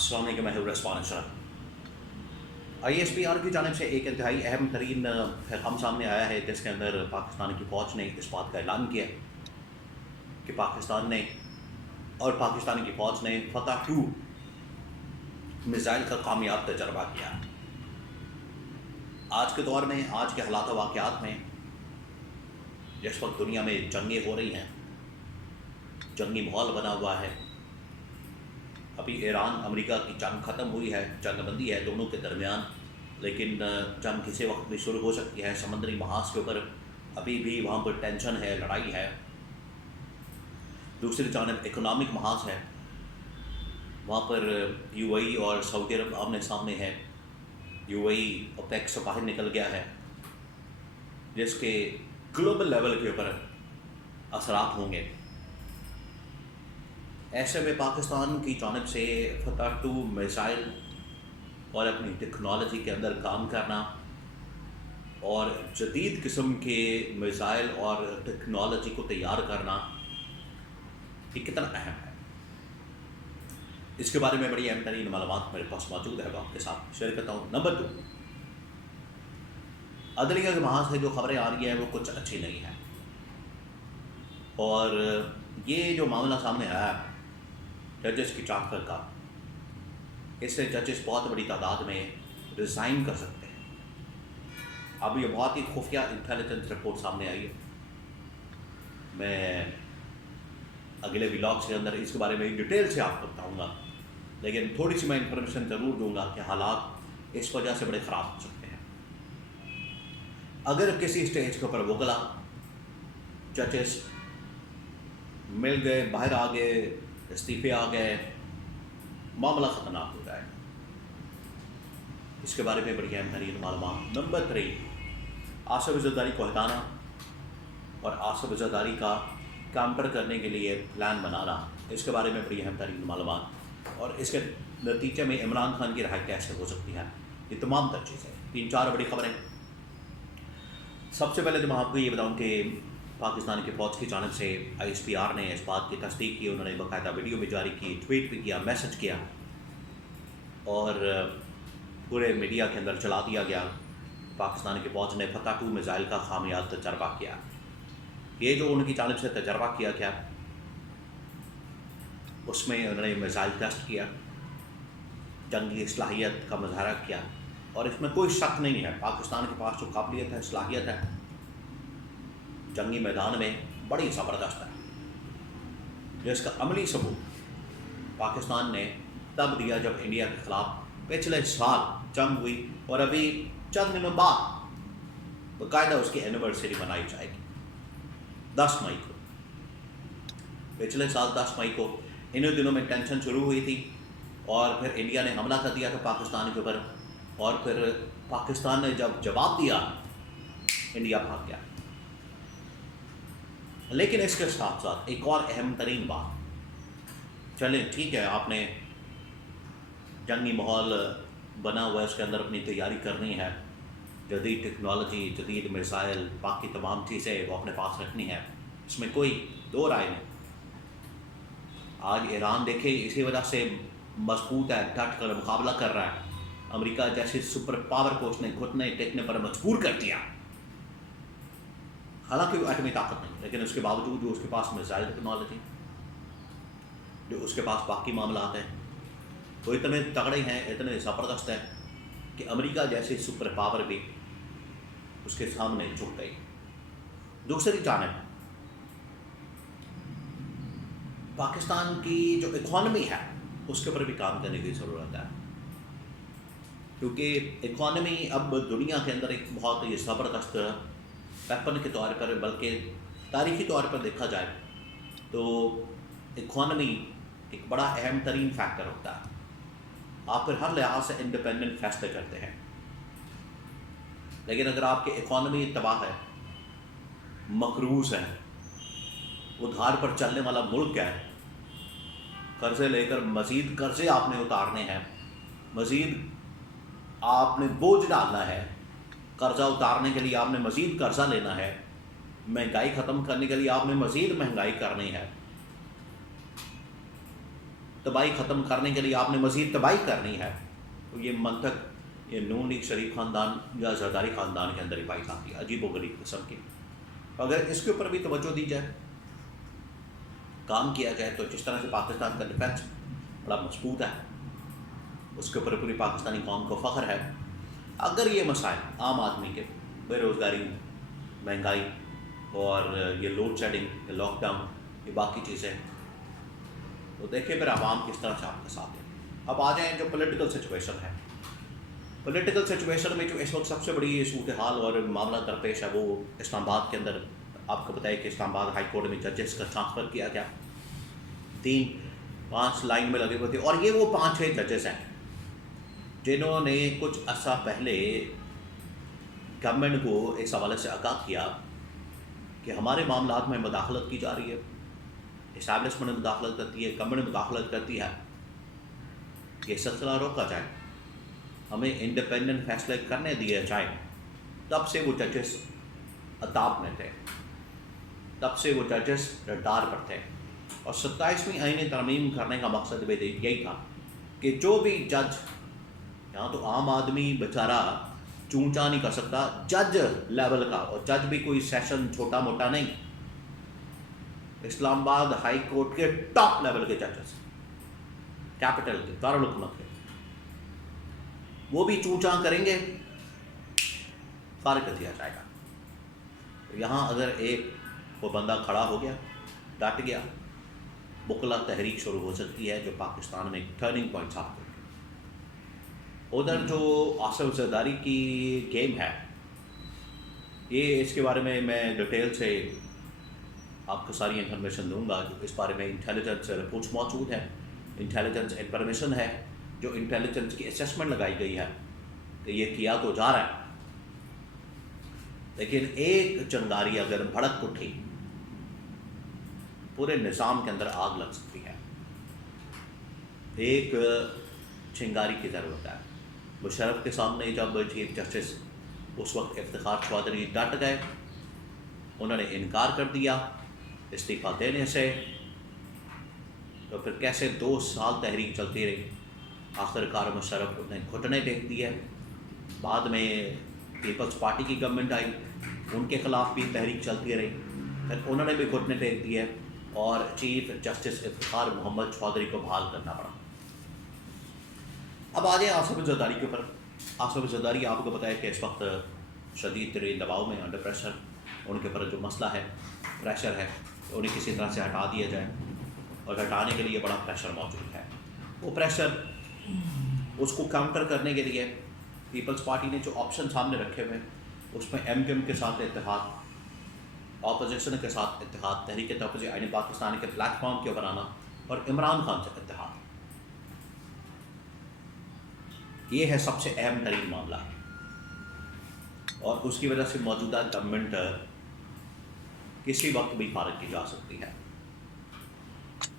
अस्सलाम वालेकुम, मैं हूं रिस्वान अशरफ। ISPR की जानिब से एक इंतहाई अहम तरीन पैगाम सामने आया है, जिसके अंदर पाकिस्तान की फ़ौज ने इस बात का ऐलान किया कि पाकिस्तान ने और पाकिस्तान की फ़ौज ने फतह-2 मिसाइल का कामयाब तजर्बा किया। आज के दौर में, आज के हालात वाक़यात में, जिस वक्त दुनिया में जंगें हो रही हैं, जंगी माहौल बना हुआ है, अभी ईरान अमेरिका की जंग ख़त्म हुई है, जंगबंदी है दोनों के दरमियान, लेकिन जंग किसी वक्त भी शुरू हो सकती है। समंदरी महाज के ऊपर अभी भी वहाँ पर टेंशन है, लड़ाई है। दूसरी जानब इकोनॉमिक महाज है, वहाँ पर UAE और सऊदी अरब आमने सामने है। UAE ओपेक से बाहर निकल गया है, जिसके ग्लोबल लेवल के ऊपर असरात होंगे। ऐसे में पाकिस्तान की जानिब से फतह-2 मिसाइल और अपनी टेक्नोलॉजी के अंदर काम करना और जदीद किस्म के मिसाइल और टेक्नोलॉजी को तैयार करना, ये कितना अहम है, इसके बारे में बड़ी अहम तरीन मालूमात मेरे पास मौजूद है, आपके साथ शेयर करता हूँ। नंबर 2, अदलिया के महाज से जो खबरें आ रही हैं वो कुछ अच्छी नहीं है, और ये जो मामला सामने आया है जजेस की ट्रांसफ़र का, इससे जजेस बहुत बड़ी तादाद में रिज़ाइन कर सकते हैं। अब ये बहुत ही खुफिया इंटेलिजेंस रिपोर्ट सामने आई है। मैं अगले व्लॉग के अंदर इसके बारे में डिटेल से आपको बताऊँगा, लेकिन थोड़ी सी मैं इंफॉर्मेशन ज़रूर दूँगा कि हालात इस वजह से बड़े ख़राब हो सकते हैं। अगर किसी स्टेज के ऊपर वो गला, जजेस मिल गए, बाहर आ गए, इस्तीफे आ गए, मामला ख़तरनाक हो जाएगा। इसके बारे में बड़ी अहम तरीन मालूमात। नंबर 3, आसिफ ज़रदारी को हटाना और आसिफ ज़रदारी का काउंटर करने के लिए प्लान बनाना, इसके बारे में बड़ी अहम तरीन मालूमात, और इसके नतीजे में इमरान खान की रिहाई कैसे हो सकती है, ये तमाम तर चीज़ें, 3-4 बड़ी खबरें। सबसे पहले तो मैं आपको ये बताऊँ कि पाकिस्तान की फ़ौज की जानिब से ISPR ने इस बात की तस्दीक की, उन्होंने बाकायदा वीडियो भी जारी की, ट्वीट भी किया, मैसेज किया, और पूरे मीडिया के अंदर चला दिया गया। पाकिस्तान की फ़ौज ने फतह-2 मिसाइल का कामयाब तजर्बा किया। ये जो उनकी जानिब से तजर्बा किया गया, उसमें उन्होंने मिसाइल टेस्ट किया, जंगी सलाहियत का मुजाहरा किया, और इसमें कोई शक नहीं है पाकिस्तान के पास जो काबिलियत है, सलाहियत है, जंगी मैदान में बड़ी ज़बरदस्त है, जिसका अमली सबूत पाकिस्तान ने तब दिया जब इंडिया के ख़िलाफ़ पिछले साल जंग हुई, और अभी चंद दिनों बाद बाकायदा उसकी एनिवर्सरी मनाई जाएगी 10 मई को। पिछले साल 10 मई को इन दिनों में टेंशन शुरू हुई थी, और फिर इंडिया ने हमला कर दिया था पाकिस्तान के ऊपर, और फिर पाकिस्तान ने जब जवाब दिया, इंडिया भाग गया। लेकिन इसके साथ साथ एक और अहम तरीन बात, चलें ठीक है, आपने जंगी माहौल बना हुआ है, उसके अंदर अपनी तैयारी करनी है, जदीद टेक्नोलॉजी, जदीद मिसाइल, बाकी तमाम चीज़ें वो अपने पास रखनी है, इसमें कोई दो राय नहीं। आज ईरान देखे इसी वजह से मजबूत है, डट कर मुकाबला कर रहा है। अमेरिका जैसी सुपर पावर को उसने घुटने टेकने पर मजबूर कर दिया। हालांकि वो एटमी ताकत नहीं, लेकिन उसके बावजूद जो उसके पास मिसाइल टेक्नोलॉजी, जो उसके पास बाकी मामला हैं, वो इतने तगड़े हैं, इतने ज़बरदस्त हैं कि अमेरिका जैसी सुपर पावर भी उसके सामने झुक गई। दूसरी जानिब पाकिस्तान की जो इकॉनमी है, उसके ऊपर भी काम करने की ज़रूरत है, क्योंकि इकॉनमी अब दुनिया के अंदर एक बहुत ही ज़बरदस्त वेपन के तौर पर, बल्कि तारीख़ी तौर पर देखा जाए तो इकॉनमी एक बड़ा अहम तरीन फैक्टर होता है। आप फिर हर लिहाज से इंडिपेंडेंट फैसले करते हैं, लेकिन अगर आपकी इकॉनमी तबाह है, मकरूज़ है, उधार पर चलने वाला मुल्क है, कर्ज़े लेकर मज़ीद कर्ज़े आपने उतारने हैं, मज़ीद आपने बोझ डालना है, कर्ज़ा उतारने के लिए आपने मज़ीद कर्ज़ा लेना है, महंगाई ख़त्म करने के लिए आपने मज़ीद महंगाई करनी है, تباہی ختم کرنے کے لیے آپ نے مزید تباہی کرنی ہے، تو یہ منطق یہ نون لیگ شریف خاندان یا زرداری خاندان کے اندر ہی پائی جاتی ہے، عجیب و غریب قسم کی۔ اگر اس کے اوپر بھی توجہ دی جائے، کام کیا جائے، تو جس طرح سے پاکستان کا ڈیفنس بڑا مضبوط ہے، اس کے اوپر پوری پاکستانی قوم کو فخر ہے۔ اگر یہ مسائل عام آدمی کے، بے روزگاری، مہنگائی اور یہ لوڈ شیڈنگ، یہ لاک ڈاؤن، یہ باقی چیزیں، تو دیکھیں پھر عوام کس طرح سے آپ کے ساتھ ہے۔ اب آ جائیں جو پولیٹیکل سچویشن ہے، پولیٹیکل سچویشن میں جو اس وقت سب سے بڑی صورتحال اور معاملہ درپیش ہے وہ اسلام آباد کے اندر، آپ کو بتائے کہ اسلام آباد ہائی کورٹ میں ججز کا ٹرانسفر کیا گیا، 5 لائن میں لگے ہوئے تھے، اور یہ وہ 5-6 ججز ہیں جنہوں نے کچھ عرصہ پہلے گورنمنٹ کو اس حوالے سے آگاہ کیا کہ ہمارے معاملات میں مداخلت کی جا رہی ہے، اسٹیبلشمنٹ مداخلت کرتی ہے، گورنمنٹ مداخلت کرتی ہے، یہ سلسلہ روکا جائے، ہمیں انڈیپینڈنٹ فیصلے کرنے دیے جائیں۔ تب سے وہ ججز عطاب میں تھے، تب سے وہ ججز رڈار پر تھے، اور 27ویں آئینی ترمیم کرنے کا مقصد بھی یہی تھا کہ جو بھی جج، یہاں تو عام آدمی بیچارہ چونچا نہیں کر سکتا، جج لیول کا، اور جج بھی کوئی سیشن چھوٹا موٹا نہیں، اسلام آباد ہائی کورٹ کے ٹاپ لیول کے ججز، کیپٹل کے، دارالحکومت کے، وہ بھی چونچا کریں گے، فارغ کر دیا جائے گا۔ یہاں اگر ایک وہ بندہ کھڑا ہو گیا، ڈٹ گیا، بکلا تحریک شروع ہو سکتی ہے جو پاکستان میں ٹرننگ پوائنٹ ثابت ہوگی۔ ادھر جو آصف زرداری کی گیم ہے، یہ اس کے بارے میں ڈیٹیل سے آپ کو ساری انفارمیشن دوں گا۔ اس بارے میں انٹیلیجنس رپورٹس موجود ہیں، انٹیلیجنس انفارمیشن ہے، جو انٹیلیجنس کی اسیسمنٹ لگائی گئی ہے کہ یہ کیا تو جا رہا ہے، لیکن ایک چنگاری اگر بھڑک اٹھی، پورے نظام کے اندر آگ لگ سکتی ہے۔ ایک چنگاری کی ضرورت ہے۔ مشرف کے سامنے جب چیف جسٹس اس وقت افتخار چودھری ڈٹ گئے، انہوں نے انکار کر دیا استعفیٰ دینے سے، تو پھر کیسے 2 سال تحریک چلتی رہی، آخر کار مشرف نے گھٹنے ٹیک دیے۔ بعد میں پیپلز پارٹی کی گورنمنٹ آئی، ان کے خلاف بھی تحریک چلتی رہی، پھر انہوں نے بھی گھٹنے ٹیک دیے، اور چیف جسٹس افتخار محمد چودھری کو بحال کرنا پڑا۔ اب آ جائیں آصف زرداری کے اوپر۔ آصف زرداری آپ کو بتایا کہ اس وقت شدید ترین دباؤ میں، انڈر پریشر، ان کے اوپر جو مسئلہ ہے، پریشر ہے، انہیں کسی طرح سے ہٹا دیا جائے، اور ہٹانے کے لیے بڑا پریشر موجود ہے۔ وہ پریشر، اس کو کاؤنٹر کرنے کے لیے پیپلز پارٹی نے جو آپشن سامنے رکھے ہوئے، اس میں ایم کیو ایم کے ساتھ اتحاد، اپوزیشن کے ساتھ اتحاد، تحریک تحفظ آئین پاکستان کے پلیٹ فارم کے اوپر آنا، اور عمران خان سے اتحاد، یہ ہے سب سے اہم ترین معاملہ، اور اس کی وجہ سے موجودہ گورنمنٹ کسی وقت بھی فارغ کی جا سکتی ہے۔